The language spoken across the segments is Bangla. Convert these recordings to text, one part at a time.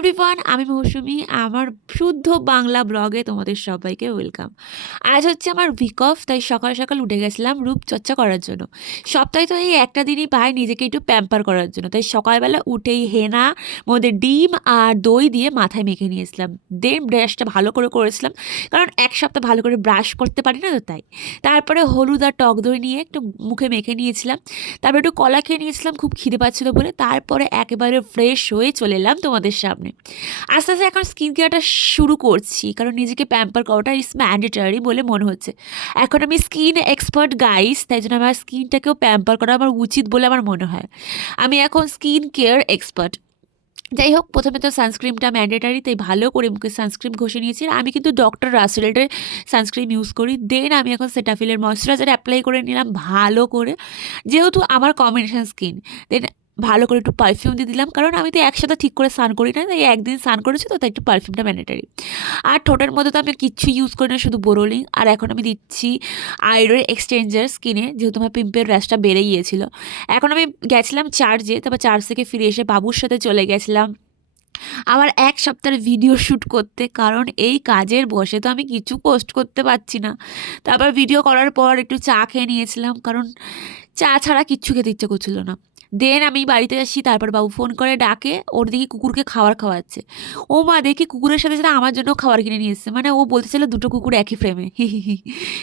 এভরিওয়ান, আমি মৌসুমি। আমার শুদ্ধ বাংলা ব্লগে তোমাদের সবাইকে ওয়েলকাম। আজ হচ্ছে আমার উইক অফ, তাই সকাল সকাল উঠে গেছিলাম রূপচর্চা করার জন্য। সপ্তাহে তো এই একটা দিনই পাই নিজেকে একটু প্যাম্পার করার জন্য, তাই সকালবেলা উঠেই হেনা মধ্যে ডিম আর দই দিয়ে মাথায় মেখে নিয়েছিলাম। দেন ব্রাশটা ভালো করে করেছিলাম, কারণ এক সপ্তাহ ভালো করে ব্রাশ করতে পারি না তো তাই। তারপরে হলুদ আর টক দই নিয়ে একটু মুখে মেখে নিয়েছিলাম। তারপরে একটু কলা খেয়ে নিয়েছিলাম, খুব খিদে পাচ্ছিলো বলে। তারপরে একেবারে ফ্রেশ হয়ে চলে এলাম তোমাদের সামনে। আস্তে আস্তে এখন স্কিন কেয়ারটা শুরু করছি, কারণ নিজেকে প্যাম্পার করাটা ইজ ম্যান্ডেটরি বলে মনে হচ্ছে। এখন আমি স্কিন এক্সপার্ট গাইস, তাই জন্য আমার স্কিনটাকেও প্যাম্পার করা আমার উচিত বলে আমার মনে হয়। আমি এখন স্কিন কেয়ার এক্সপার্ট। যাই হোক, প্রথমে তো সানস্ক্রিনটা ম্যান্ডেটারি, তাই ভালো করে মুখে সানস্ক্রিন ঘষে নিয়েছি। আর আমি কিন্তু ডক্টর রাসেলের সানস্ক্রিন ইউজ করি। দেন আমি এখন সেটাফিলের ময়শ্চারাইজার অ্যাপ্লাই করে নিলাম ভালো করে, যেহেতু আমার কম্বিনেশন স্কিন। দেন ভালো করে একটু পারফিউম দিয়ে দিলাম, কারণ আমি তো একসাথে ঠিক করে স্নান করি না, তাই একদিন স্নান করেছি তো, তাই একটু পারফিউমটা ম্যান্ডেটারি। আর ঠোঁটের মধ্যে তো আমি কিচ্ছু ইউজ করি না, শুধু বোরোলিং। আর এখন আমি দিচ্ছি আইরোর এক্সচেঞ্জার স্কিনে, যেহেতু আমার পিম্পের র্যাশটা বেড়ে গিয়েছিলো। এখন আমি গেছিলাম চার্জে, তারপর চার্জ থেকে ফিরে এসে বাবুর সাথে চলে গেছিলাম আমার এক সপ্তাহের ভিডিও শ্যুট করতে, কারণ এই কাজের বসে তো আমি কিছু পোস্ট করতে পারছি না। তারপর ভিডিও করার পর একটু চা খেয়ে নিয়েছিলাম, কারণ চা ছাড়া কিচ্ছু খেতে ইচ্ছে করছিল না। দেন আমি বাড়িতে আসি, তারপর বাবু ফোন করে ডাকে, ওর দিকে কুকুরকে খাবার খাওয়াচ্ছে। ও মা, দেখি কুকুরের সাথে সাথে আমার জন্য খাবার কিনে নিয়ে এসছে, মানে ও বলতেছিল দুটো কুকুর একই ফ্রেমে।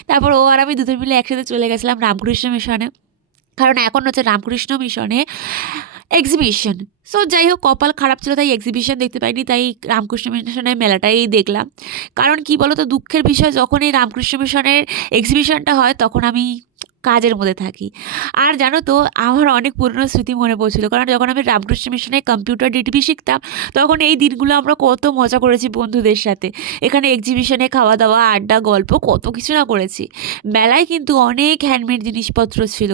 তারপর ও আর আমি দুজন মিলে একসাথে চলে গেছিলাম রামকৃষ্ণ মিশনে, কারণ এখন হচ্ছে রামকৃষ্ণ মিশনে এক্সিবিশন। সো যাই হোক, কপাল খারাপ ছিল তাই এক্সিবিশন দেখতে পাইনি, তাই রামকৃষ্ণ মিশনের মেলাটাই দেখলাম। কারণ কি বলতো, দুঃখের বিষয়, যখন এই রামকৃষ্ণ মিশনের এক্সিবিশনটা হয় তখন আমি কাজের মধ্যে থাকি। আর জানো তো, আমার অনেক পুরনো স্মৃতি মনে পড়ছিল, কারণ যখন আমি রামকৃষ্ণ মিশনে কম্পিউটার ডিটিপি শিখতাম, তখন এই দিনগুলো আমরা কত মজা করেছি বন্ধুদের সাথে। এখানে এক্সিবিশনে খাওয়া দাওয়া, আড্ডা, গল্প, কত কিছু না করেছি। মেলায় কিন্তু অনেক হ্যান্ডমেড জিনিসপত্র ছিল,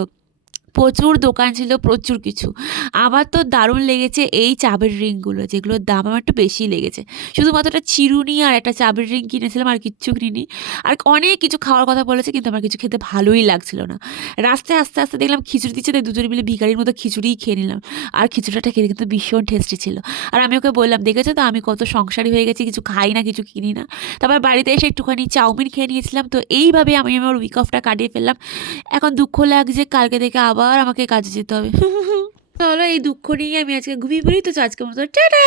প্রচুর দোকান ছিল, প্রচুর কিছু। আমার তো দারুণ লেগেছে এই চাবের রিংগুলো, যেগুলোর দাম আমার একটু বেশি লেগেছে। শুধুমাত্র একটা চিরুনি আর একটা চাবের রিং কিনেছিলাম, আর কিচ্ছু কিনিনি। আর অনেক কিছু খাওয়ার কথা বলেছে, কিন্তু আমার কিছু খেতে ভালোই লাগছিল না। রাস্তায় আস্তে আস্তে দেখলাম খিচুড়ি দিচ্ছে, তাই দুজনে মিলে ভিখারির মতো খিচুড়িই খেয়ে নিলাম। আর খিচুড়িটা খেতে কিন্তু ভীষণ টেস্টি ছিল। আর আমি ওকে বললাম, দেখেছো তো আমি কত সংসারী হয়ে গেছি, কিছু খাই না, কিছু কিনি না। তারপর বাড়িতে এসে একটুখানি চাউমিন খেয়ে নিয়েছিলাম। তো এইভাবে আমি আমার উইক অফটা কাটিয়ে ফেললাম। এখন দুঃখ লাগছে, কালকে থেকে আবার আমাকে কাজে যেতে হবে। চলো, এই দুঃখ নিয়ে আমি আজকে ঘুমিয়ে পড়ি। তো আজকের মতো টাটা।